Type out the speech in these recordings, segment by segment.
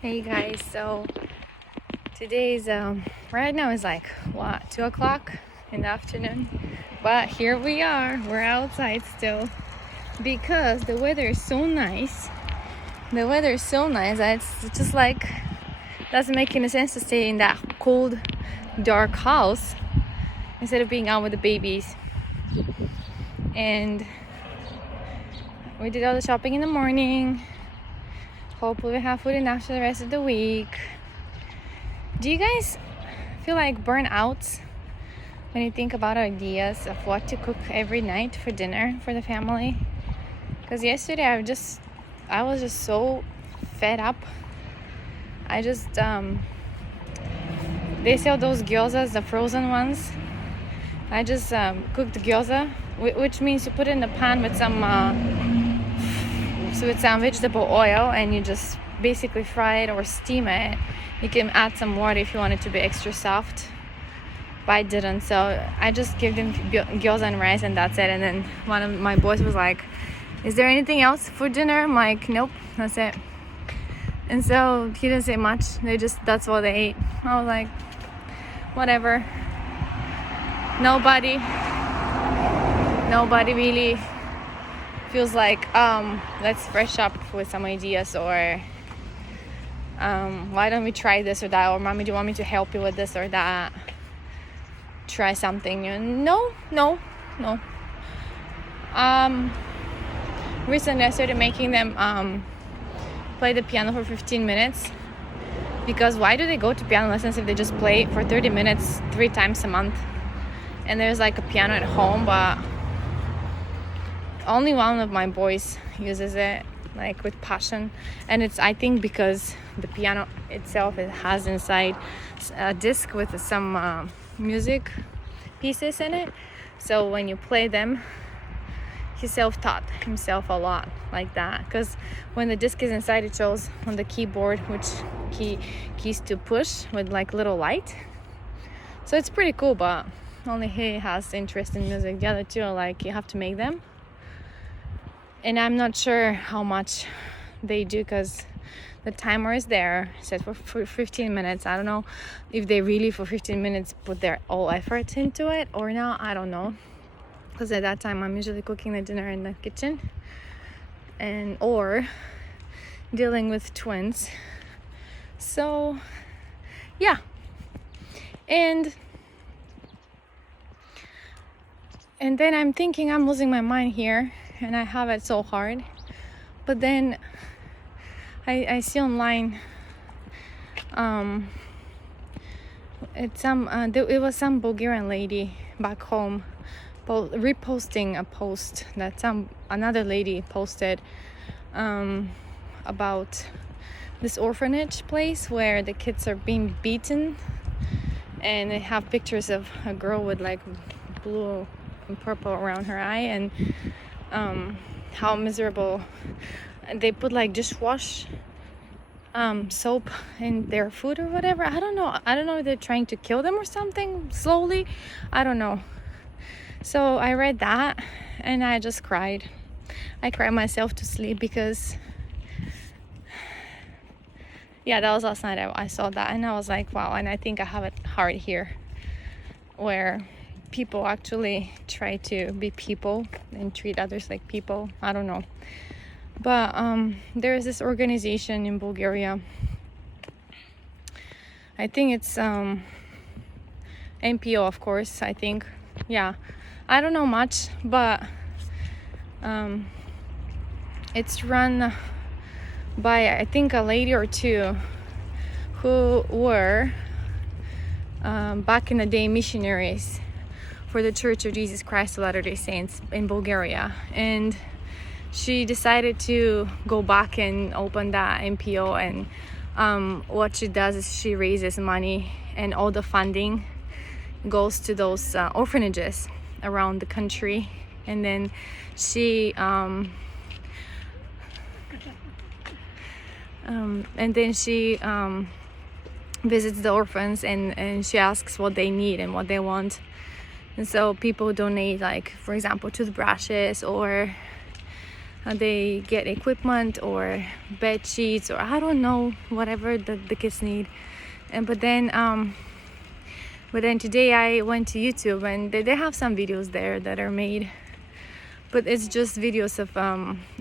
Hey guys, so today's right now is like 2 o'clock in the afternoon, but here we are. We're outside still because the weather is so nice. The weather is so nice that it's just like doesn't make any sense to stay in that cold, dark house instead of being out with the babies. And we did all the shopping in the morning. Hopefully we have food enough for the rest of the week. Do you guys feel like burnout when you think about ideas of what to cook every night for dinner for the family? Because yesterday I was just so fed up. I just they sell those gyozas, the frozen ones. I just cooked the gyoza, which means you put it in the pan with some vegetable oil, and you just basically fry it or steam it. You can add some water if you want it to be extra soft, but I didn't, so I just gave them gyoza and rice, and that's it. And then one of my boys was like, is there anything else for dinner? I'm like, nope, that's it. And so he didn't say much. That's what they ate. I was like, whatever. Nobody really feels like let's fresh up with some ideas, or why don't we try this or that, or mommy, do you want me to help you with this or that, try something new. No. Recently I started making them play the piano for 15 minutes, because why do they go to piano lessons if they just play for 30 minutes 3 times a month? And there's like a piano at home, but only one of my boys uses it like with passion. And it's, I think, because the piano itself, it has inside a disc with some music pieces in it, so when you play them, he self-taught himself a lot like that, because when the disc is inside, it shows on the keyboard which keys to push with like little light. So it's pretty cool, but only he has interest in music. The other two are like, you have to make them. And I'm not sure how much they do, because the timer is there set for 15 minutes. I don't know if they really for 15 minutes put their all effort into it or not. I don't know, because at that time I'm usually cooking the dinner in the kitchen or dealing with twins. So yeah, and then I'm thinking I'm losing my mind here, and I have it so hard. But then I see online it was some Bulgarian lady back home reposting a post that another lady posted about this orphanage place where the kids are being beaten, and they have pictures of a girl with like blue and purple around her eye, and how miserable. They put like dishwash soap in their food or whatever. I don't know if they're trying to kill them or something slowly. I don't know. So I read that and I just cried. I cried myself to sleep, because that was last night. I saw that and I was like, wow. And I think I have it hard here, where people actually try to be people and treat others like people. I don't know, but there is this organization in Bulgaria. I think it's NPO, of course. I think, I don't know much, but it's run by, I think, a lady or two who were back in the day missionaries for the Church of Jesus Christ of Latter-day Saints in Bulgaria. And she decided to go back and open that NPO, and what she does is she raises money, and all the funding goes to those orphanages around the country. And then she visits the orphans, and she asks what they need and what they want. And so people donate, like, for example, toothbrushes or they get equipment or bed sheets, or I don't know, whatever the kids need. And but then today I went to YouTube, and they have some videos there that are made, but it's just videos of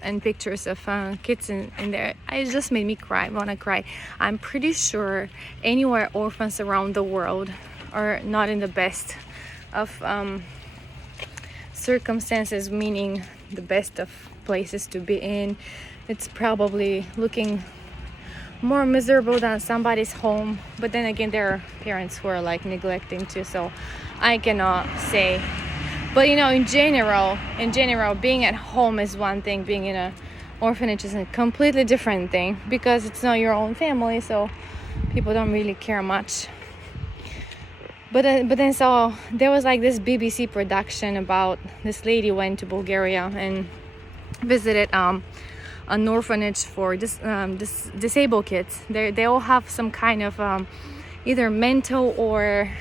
and pictures of kids in there. It just made me cry, wanna cry. I'm pretty sure anywhere orphans around the world are not in the best of circumstances, meaning the best of places to be in. It's probably looking more miserable than somebody's home, but then again there are parents who are like neglecting too, so I cannot say. But in general, being at home is one thing. Being in a orphanage is a completely different thing, because it's not your own family, so people don't really care much. But then so there was like this BBC production about this lady went to Bulgaria and visited an orphanage for disabled kids. They all have some kind of either mental or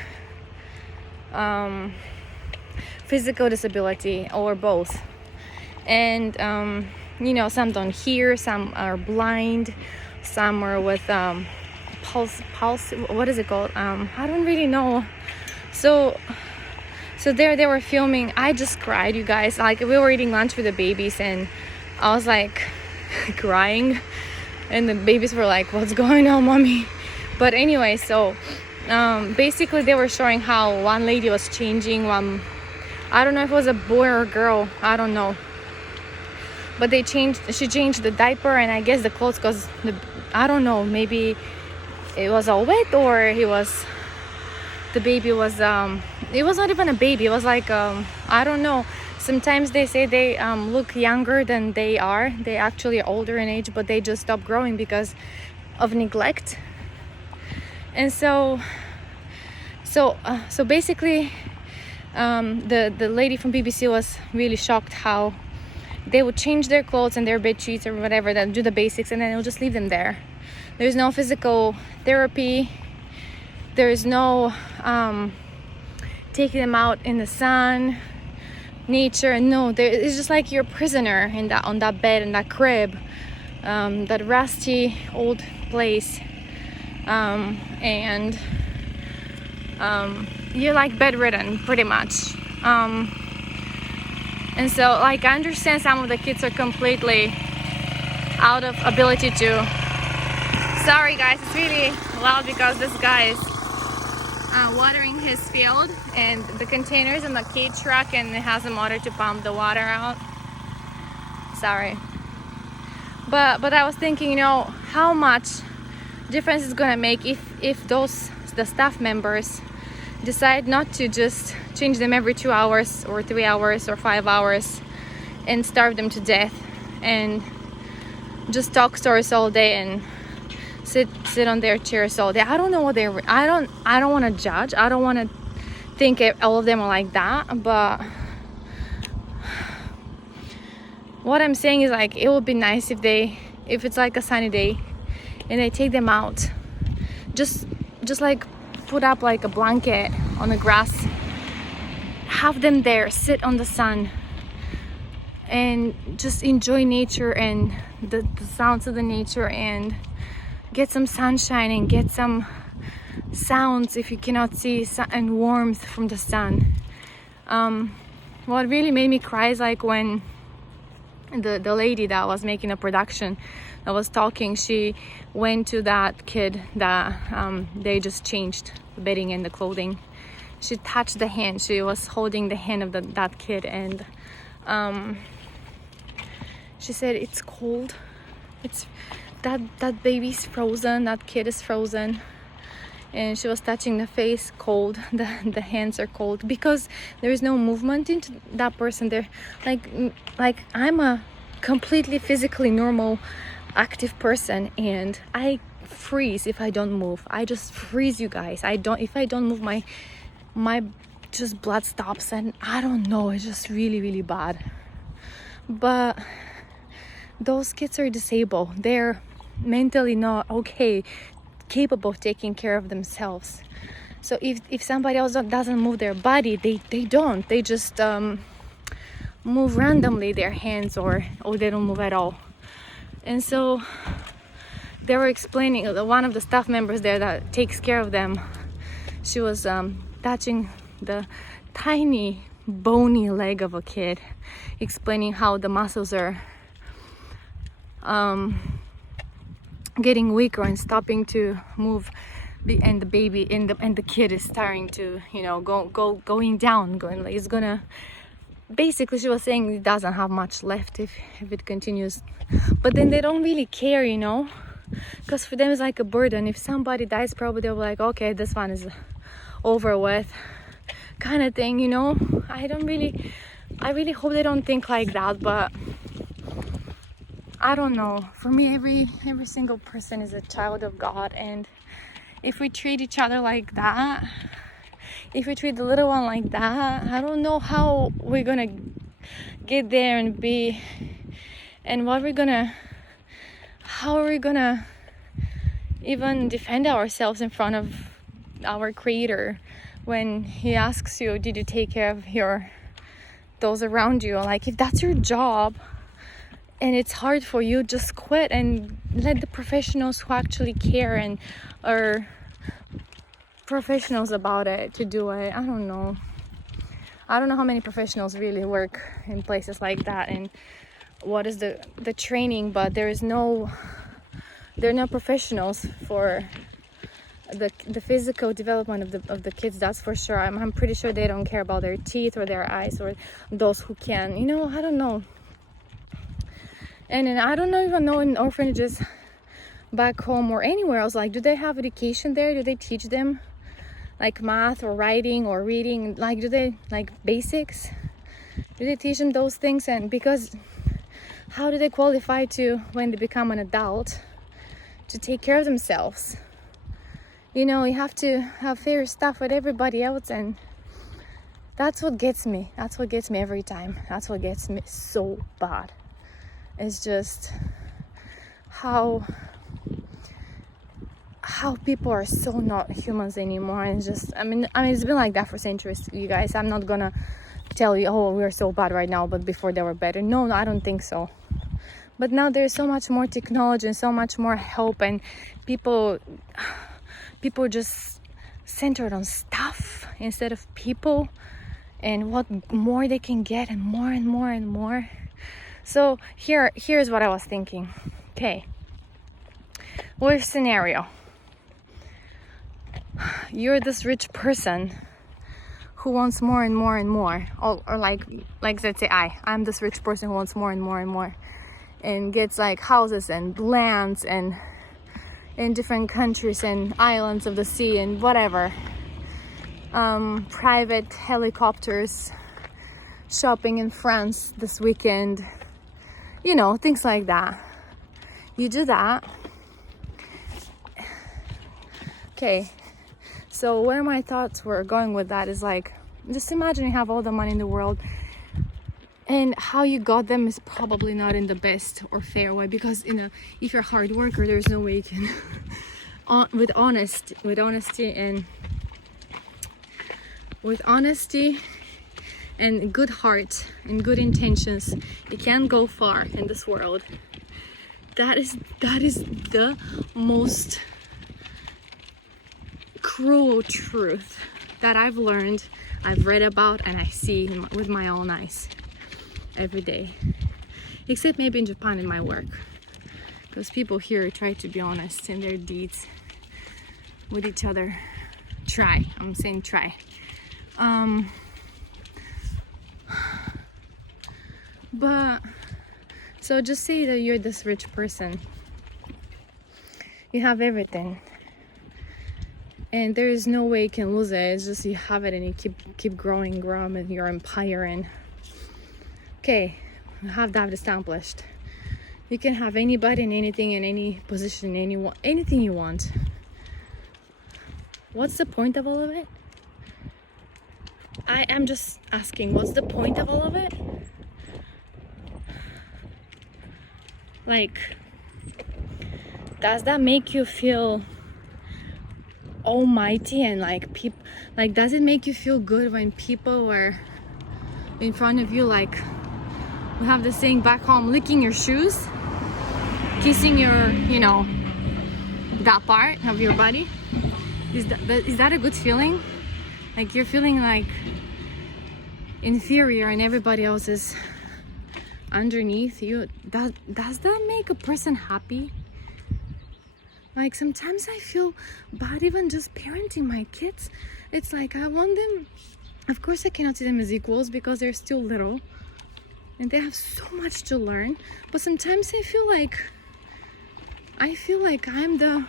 physical disability, or both. And some don't hear, some are blind, some are with pulse, what is it called? I don't really know. So there they were filming. I just cried, you guys. Like, we were eating lunch with the babies, and I was like crying, and the babies were like, what's going on, mommy? But anyway, so basically they were showing how one lady was changing one, I don't know if it was a boy or a girl, I don't know, but she changed the diaper, and I guess the clothes, because I don't know, maybe it was all wet, or the baby was it was not even a baby, it was like I don't know. Sometimes they say they look younger than they are. They actually are older in age, but they just stop growing because of neglect. And so basically the lady from BBC was really shocked how they would change their clothes and their bed sheets or whatever, that do the basics, and then they'll just leave them there. There's no physical therapy. There's no taking them out in the sun, nature. No, it's just like you're a prisoner on that bed, in that crib, that rusty old place, and you're like bedridden pretty much. And so, like, I understand some of the kids are completely out of ability to. Sorry guys, it's really loud because this guy is watering his field, and the containers in the key truck, and it has a motor to pump the water out. Sorry. But I was thinking, how much difference it's gonna make if the staff members decide not to just change them every 2 hours or 3 hours or 5 hours and starve them to death, and just talk stories all day and sit on their chairs all day. I don't know what I don't want to judge. I don't want to think all of them are like that, but what I'm saying is, like, it would be nice if it's like a sunny day and they take them out, just like put up like a blanket on the grass, have them there, sit on the sun, and just enjoy nature and the sounds of the nature, and get some sunshine and get some sounds if you cannot see, and warmth from the sun. What really made me cry is like when the lady that was making a production, that was talking, she went to that kid that they just changed the bedding and the clothing. She touched the hand. She was holding the hand of that kid, and she said, it's cold. It's that baby's frozen, that kid is frozen. And she was touching the face, cold. The hands are cold because there is no movement into that person. There, like I'm a completely physically normal, active person, and I freeze if I don't move. I just freeze, you guys. If I don't move, my just blood stops, and I don't know. It's just really, really bad. But those kids are disabled. They're mentally not capable of taking care of themselves. So if somebody else doesn't move their body, they don't. They just move randomly their hands, or they don't move at all. And so they were explaining, one of the staff members there that takes care of them, she was touching the tiny bony leg of a kid, explaining how the muscles are getting weaker and stopping to move, and the baby and the kid is starting to, you know, going down, like it's gonna, basically she was saying it doesn't have much left if it continues. But then they don't really care, you know, because for them it's like a burden. If somebody dies, probably they'll be like, okay, this one is over with, kind of thing, you know. I really hope they don't think like that, but I don't know. For me, every single person is a child of God, and if we treat each other like that, if we treat the little one like that, I don't know how we're gonna get there and be, and how are we gonna even defend ourselves in front of our Creator when He asks you, did you take care of those around you? Like, if that's your job and it's hard for you, just quit and let the professionals who actually care and are professionals about it to do it. I don't know how many professionals really work in places like that, and what is the training, but they're not professionals for the physical development of the kids, that's for sure. I'm pretty sure they don't care about their teeth or their eyes, or those who can, you know. I don't know. And I don't even know in orphanages back home or anywhere else, like, do they have education there? Do they teach them like math or writing or reading? Like, do they, like, basics? Do they teach them those things? And because how do they qualify to, when they become an adult, to take care of themselves? You know, you have to have fair stuff with everybody else, and that's what gets me. That's what gets me every time. That's what gets me so bad. It's just how people are so not humans anymore. And it's just, I mean, it's been like that for centuries, you guys. I'm not gonna tell you, oh, we're so bad right now, but before they were better. No, I don't think so. But now there's so much more technology and so much more help, and people just centered on stuff instead of people, and what more they can get, and more and more and more. So here's what I was thinking. Okay, worst scenario, you're this rich person who wants more and more and more, or like let's say I'm this rich person who wants more and more and more, and gets like houses and lands and in different countries and islands of the sea and whatever, private helicopters, shopping in France this weekend, you know, things like that. You do that. Okay, so where my thoughts were going with that is, like, just imagine you have all the money in the world, and how you got them is probably not in the best or fair way, because if you're a hard worker, there's no way you can with honesty and good heart and good intentions, you can go far in this world. That is the most cruel truth that I've learned, I've read about, and I see with my own eyes every day. Except maybe in Japan in my work, because people here try to be honest in their deeds with each other. I'm saying try. But so just say that you're this rich person, you have everything, and there is no way you can lose it. It's just you have it, and you keep growing with your empire. And okay, you have that established. You can have anybody and anything in any position, anything you want. What's the point of all of it? I am just asking, what's the point of all of it? Like, does that make you feel almighty and like does it make you feel good when people are in front of you, like We have the saying back home, licking your shoes, kissing your, that part of your body. Is that a good feeling? Like you're feeling like inferior and everybody else is underneath you. Does that make a person happy? Like sometimes I feel bad even just parenting my kids. It's like I want them, of course I cannot see them as equals because they're still little and they have so much to learn, but sometimes I feel like I'm the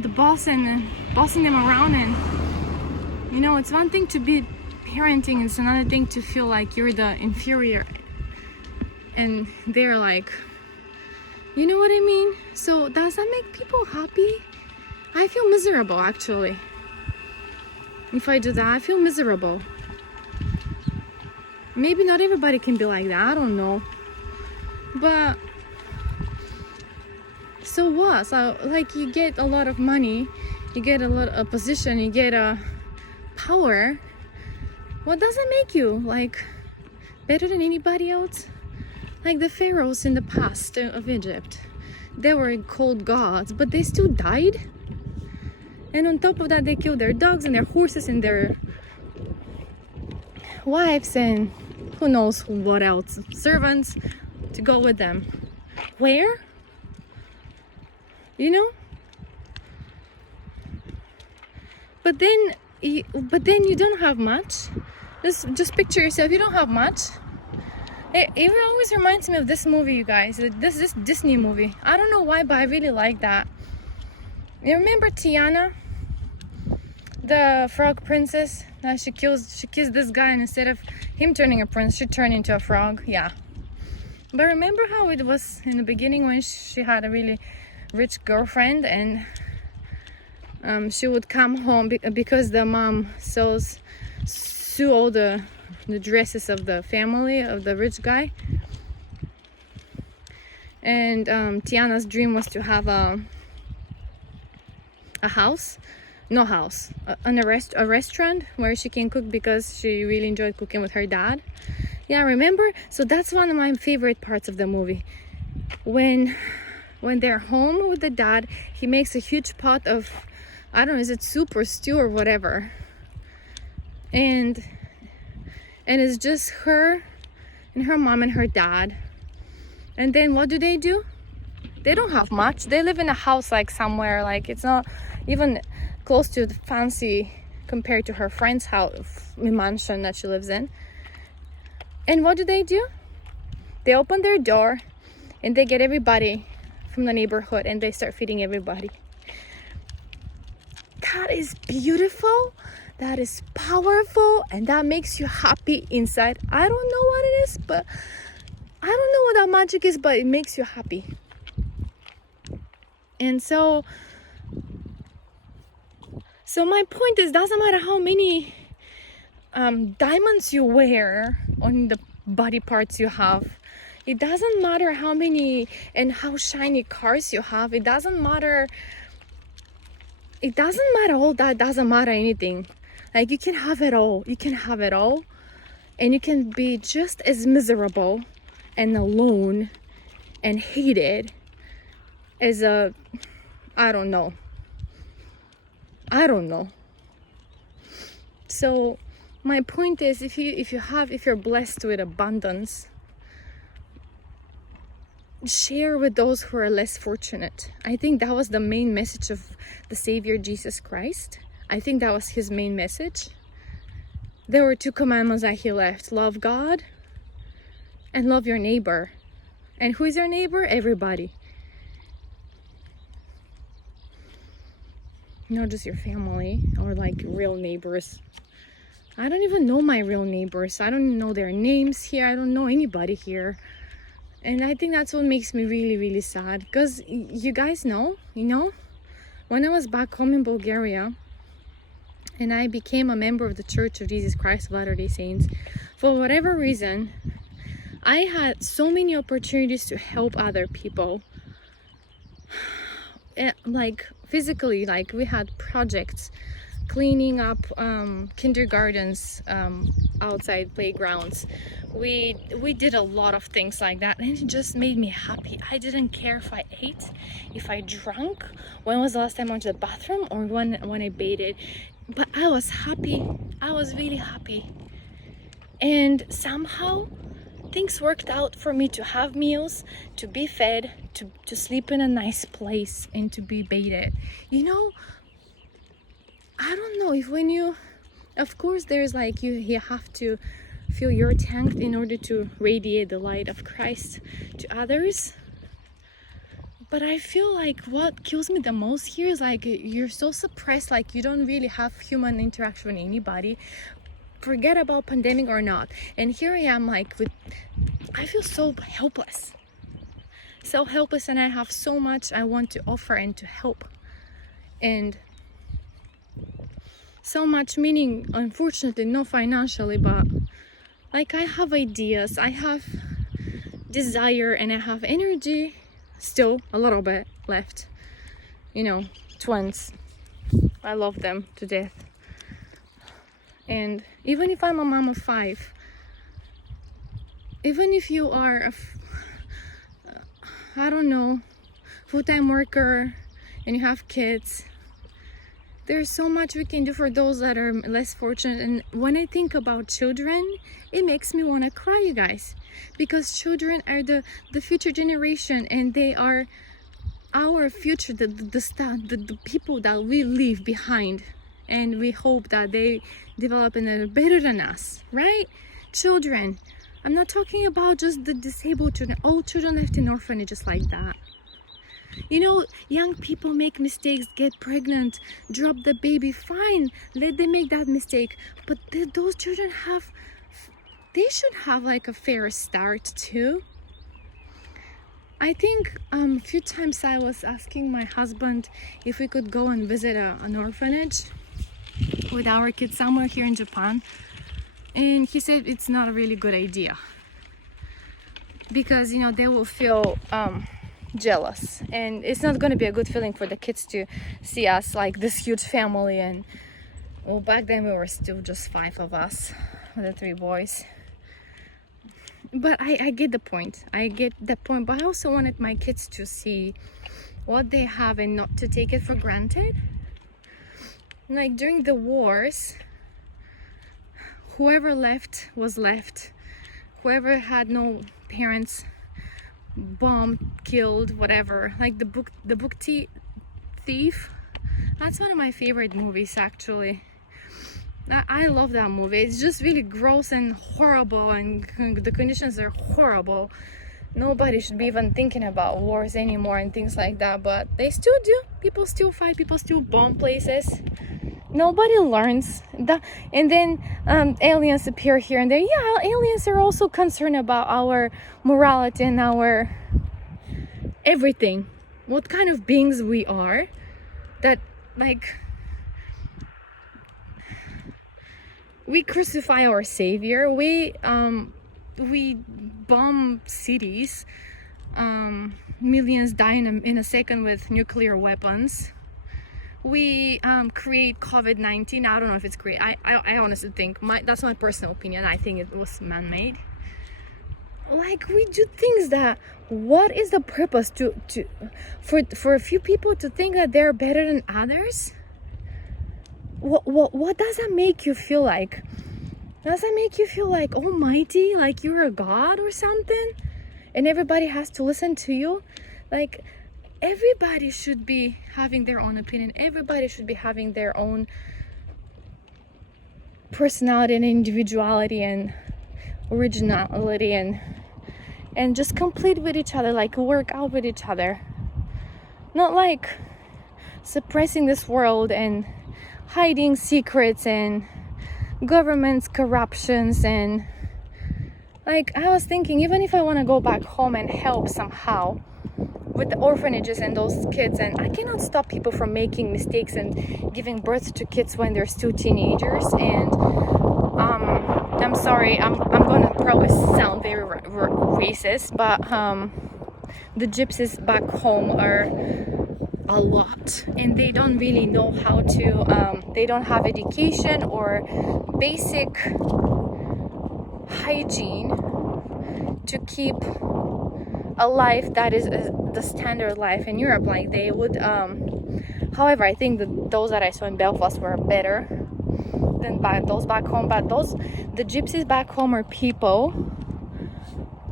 the boss and bossing them around, and it's one thing to be parenting, it's another thing to feel like you're the inferior and they're like, you know what I mean? So does that make people happy? I feel miserable actually. If I do that, I feel miserable. Maybe not everybody can be like that, I don't know. But so what? So like you get a lot of money, you get a lot of position, you get a power. What does it make you? Like better than anybody else? Like the pharaohs in the past of Egypt, they were called gods, but they still died. And on top of that, they killed their dogs and their horses and their wives and who knows what else, servants to go with them. Where? But then you don't have much. Just picture yourself, you don't have much. It always reminds me of this movie, you guys. This Disney movie. I don't know why, but I really like that. You remember Tiana, the frog princess? She kissed this guy, and instead of him turning a prince, she turned into a frog. Yeah. But remember how it was in the beginning when she had a really rich girlfriend, and she would come home because the mom sew all the dresses of the family of the rich guy, and Tiana's dream was to have a restaurant where she can cook because she really enjoyed cooking with her dad. Yeah, remember? So that's one of my favorite parts of the movie. When they're home with the dad, he makes a huge pot of, I don't know, is it soup or stew or whatever, and it's just her and her mom and her dad. And then what do? They don't have much. They live in a house like somewhere, like it's not even close to the fancy compared to her friend's house, mansion that she lives in. And what do? They open their door and they get everybody from the neighborhood and they start feeding everybody. That is beautiful. That is powerful, and that makes you happy inside. I don't know what it is, but I don't know what that magic is, but it makes you happy. And so my point is, doesn't matter how many diamonds you wear on the body parts you have. It doesn't matter how many and how shiny cars you have. It doesn't matter. All that doesn't matter anything. Like you can have it all. And you can be just as miserable and alone and hated as I don't know. So my point is, if you're blessed with abundance, share with those who are less fortunate. I think that was the main message of the Savior Jesus Christ. I think that was his main message. There were 2 commandments that he left: love God and love your neighbor. And who is your neighbor? Everybody. Not just your family or like real neighbors. I don't even know my real neighbors. I don't even know their names here. I don't know anybody here. And I think that's what makes me really, really sad. Because you guys know, when I was back home in Bulgaria and I became a member of the Church of Jesus Christ of Latter-day Saints, for whatever reason, I had so many opportunities to help other people. Like physically, like we had projects cleaning up kindergartens, outside playgrounds. We did a lot of things like that, and it just made me happy. I didn't care if I ate, if I drank, when was the last time I went to the bathroom, or when I bathed, but I was happy. I was really happy. And somehow things worked out for me to have meals, to be fed, to sleep in a nice place, and to be bathed. You know, I don't know if when you, of course there's like you have to fill your tank in order to radiate the light of Christ to others. But I feel like what kills me the most here is like you're so suppressed, like you don't really have human interaction with anybody. Forget about pandemic or not. And here I am, like I feel so helpless. So helpless, and I have so much I want to offer and to help. And so much, meaning unfortunately not financially, but like I have ideas, I have desire, and I have energy still a little bit left. You know, twins, I love them to death. And even if I'm a mom of 5, even if you are I don't know, full-time worker and you have kids, there's so much we can do for those that are less fortunate. And when I think about children, it makes me want to cry, you guys, because children are the future generation, and they are our future, the people that we leave behind, and we hope that they develop and are better than us, right? Children, I'm not talking about just the disabled children, all children left in orphanages like that. You know, young people make mistakes, get pregnant, drop the baby, fine, let them make that mistake. But those children they should have like a fair start too. I think a few times I was asking my husband if we could go and visit an orphanage with our kids somewhere here in Japan. And he said it's not a really good idea. Because, you know, they will feel jealous, and it's not going to be a good feeling for the kids to see us like this huge family. And well, back then we were still just 5 of us, the 3 boys. But I get the point, but I also wanted my kids to see what they have and not to take it for granted. Like during the wars, whoever left was left. Whoever had no parents, bombed, killed, whatever. Like the book Thief, that's one of my favorite movies actually. I love that movie. It's just really gross and horrible, and the conditions are horrible. Nobody should be even thinking about wars anymore and things like that, but they still do. People still fight, people still bomb places. Nobody learns that. And then aliens appear here and there. Yeah, aliens are also concerned about our morality and our everything, what kind of beings we are, that like we crucify our savior, we bomb cities, millions die in a second with nuclear weapons. We create COVID-19. I don't know if it's great. I honestly think that's my personal opinion. I think it was man-made. Like we do things that, what is the purpose for a few people to think that they're better than others? What does that make you feel like? Does that make you feel like almighty, like you're a god or something, and everybody has to listen to you? Like everybody should be having their own opinion. Everybody should be having their own personality and individuality and originality, and just complete with each other, like work out with each other. Not like suppressing this world and hiding secrets and government's corruptions. And like I was thinking, even if I want to go back home and help somehow with the orphanages and those kids, and I cannot stop people from making mistakes and giving birth to kids when they're still teenagers. And I'm sorry, I'm gonna probably sound very racist, but the gypsies back home are a lot, and they don't really know how to they don't have education or basic hygiene to keep a life that is the standard life in Europe. Like they would however, I think that those that I saw in Belfast were better than those back home. But the gypsies back home are people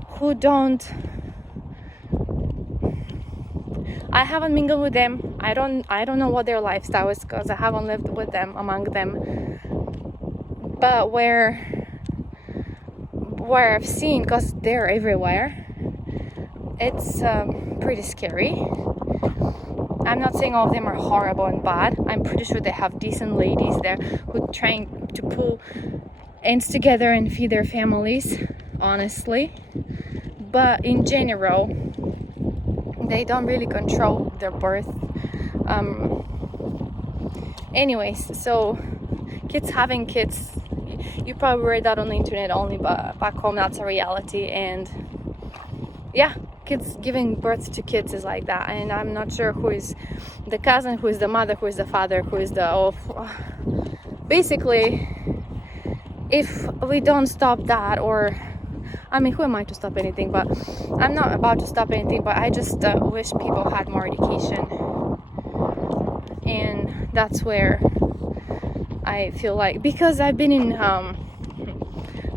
who don't, I haven't mingled with them. I don't know what their lifestyle is because I haven't lived with them, among them. But where I've seen, because they're everywhere, it's pretty scary. I'm not saying all of them are horrible and bad. I'm pretty sure they have decent ladies there who trying to pull ends together and feed their families, honestly. But in general, they don't really control their birth. Anyways, so kids having kids, you probably read that on the internet only, but back home that's a reality. And yeah, kids giving birth to kids is like that. And I'm not sure who is the cousin, who is the mother, who is the father, who is the basically, if we don't stop that, or I mean, who am I to stop anything? But I'm not about to stop anything, but I just wish people had more education. And that's where I feel like, because I've been in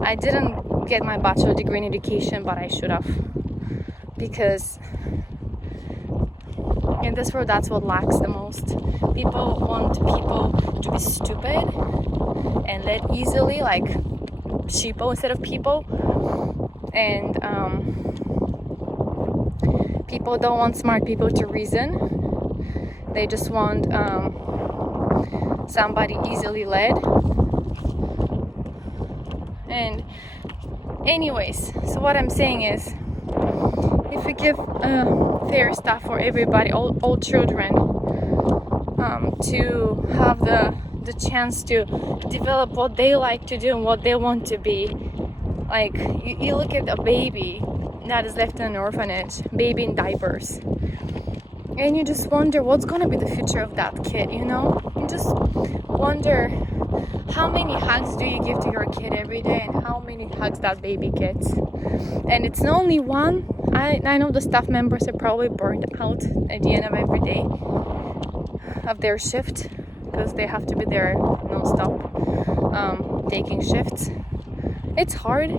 I didn't get my bachelor degree in education, but I should have, because in this world that's what lacks the most. People want people to be stupid and led easily, like sheeple instead of people. And people don't want smart people to reason. They just want somebody easily led. And anyways, so what I'm saying is, if we give fair stuff for everybody, all children, to have the chance to develop what they like to do and what they want to be. Like you look at a baby that is left in an orphanage, baby in diapers, and you just wonder what's gonna be the future of that kid, you know? You just wonder how many hugs do you give to your kid every day, and how many hugs that baby gets. And it's not only one. I know the staff members are probably burned out at the end of every day of their shift, because they have to be there non-stop, taking shifts. It's hard,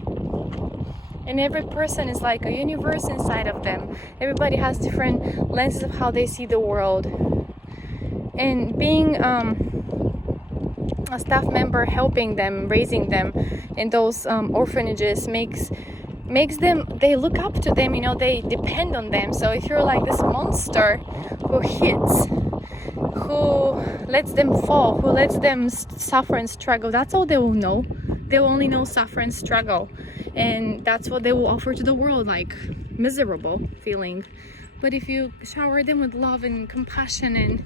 and every person is like a universe inside of them. Everybody has different lenses of how they see the world, and being a staff member, helping them, raising them in those orphanages makes them, they look up to them, you know, they depend on them. So if you're like this monster who hits, who lets them fall, who lets them suffer and struggle, that's all they will know. They will only know suffer and struggle, and that's what they will offer to the world, like miserable feeling. But if you shower them with love and compassion, and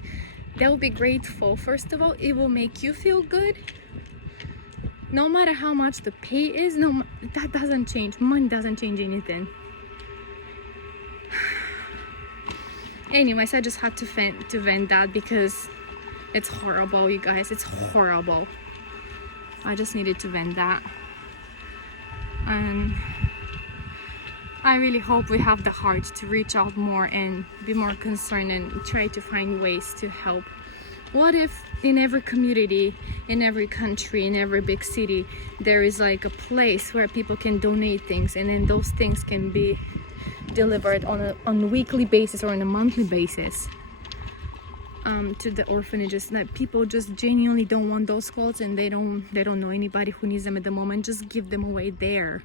they'll be grateful, first of all, it will make you feel good. No matter how much the pay is, that doesn't change. Money doesn't change anything. Anyways, I just had to vent that, because it's horrible, you guys. It's horrible. I just needed to vent that. And I really hope we have the heart to reach out more and be more concerned and try to find ways to help. What if in every community, in every country, in every big city, there is like a place where people can donate things, and then those things can be delivered on a weekly basis or on a monthly basis to the orphanages. That people just genuinely don't want those clothes, and they don't know anybody who needs them at the moment. Just give them away there.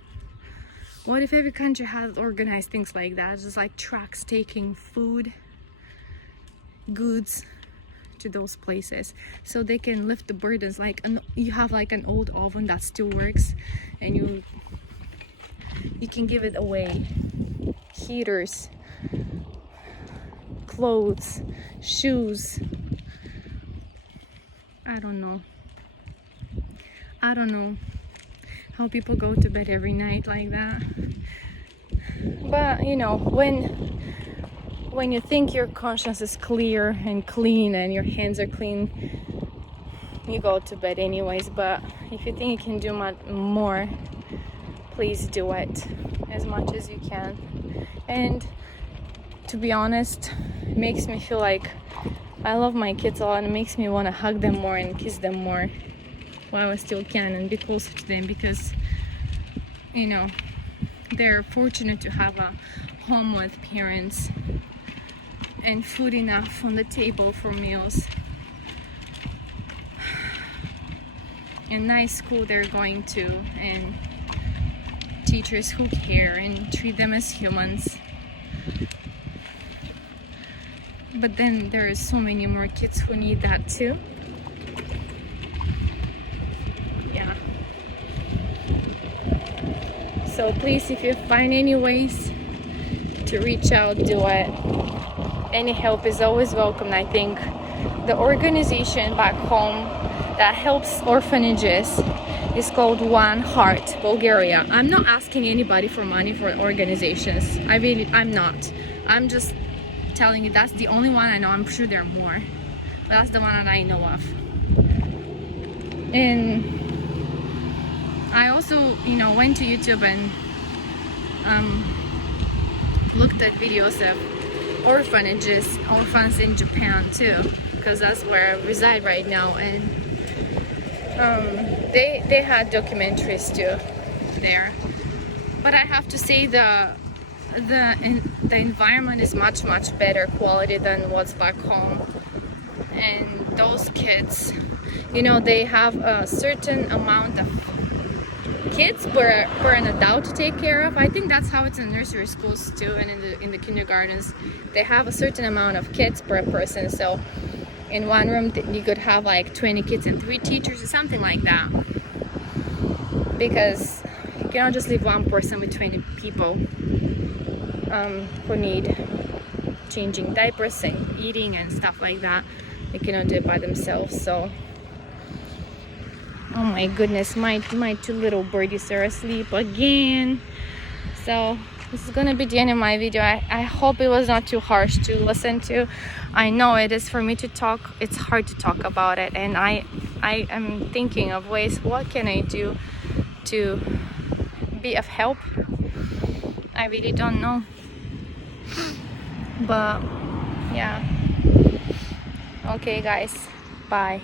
What if every country has organized things like that, just like trucks taking food, goods to those places, so they can lift the burdens. Like you have like an old oven that still works, and you can give it away. Heaters, clothes, shoes. I don't know how people go to bed every night like that. But you know, when when you think your conscience is clear and clean and your hands are clean, you go to bed anyways. But if you think you can do more, please do it as much as you can. And to be honest, it makes me feel like I love my kids a lot, and it makes me want to hug them more and kiss them more while I still can and be closer to them, because you know, they're fortunate to have a home with parents and food enough on the table for meals, and nice school they're going to, and teachers who care and treat them as humans. But then there are so many more kids who need that too. Yeah. So please, if you find any ways to reach out, do it. Any help is always welcome. I think the organization back home that helps orphanages is called One Heart Bulgaria. I'm not asking anybody for money for organizations. I'm not. I'm just telling you that's the only one I know. I'm sure there are more, but that's the one that I know of. And I also, went to YouTube and looked at videos of orphans in Japan too, because that's where I reside right now. And they had documentaries too there. But I have to say the environment is much better quality than what's back home. And those kids, they have a certain amount of kids per an adult to take care of. I think that's how it's in nursery schools too, and in the kindergartens. They have a certain amount of kids per person. So in one room you could have like 20 kids and 3 teachers or something like that, because you cannot just leave one person with 20 people who need changing diapers and eating and stuff like that. They cannot do it by themselves. So oh my goodness, my 2 little birdies are asleep again. So this is gonna be the end of my video. I hope it was not too harsh to listen to. I know it is for me to talk. It's hard to talk about it, and I am thinking of ways, what can I do to be of help? I really don't know, but yeah. Okay guys, bye.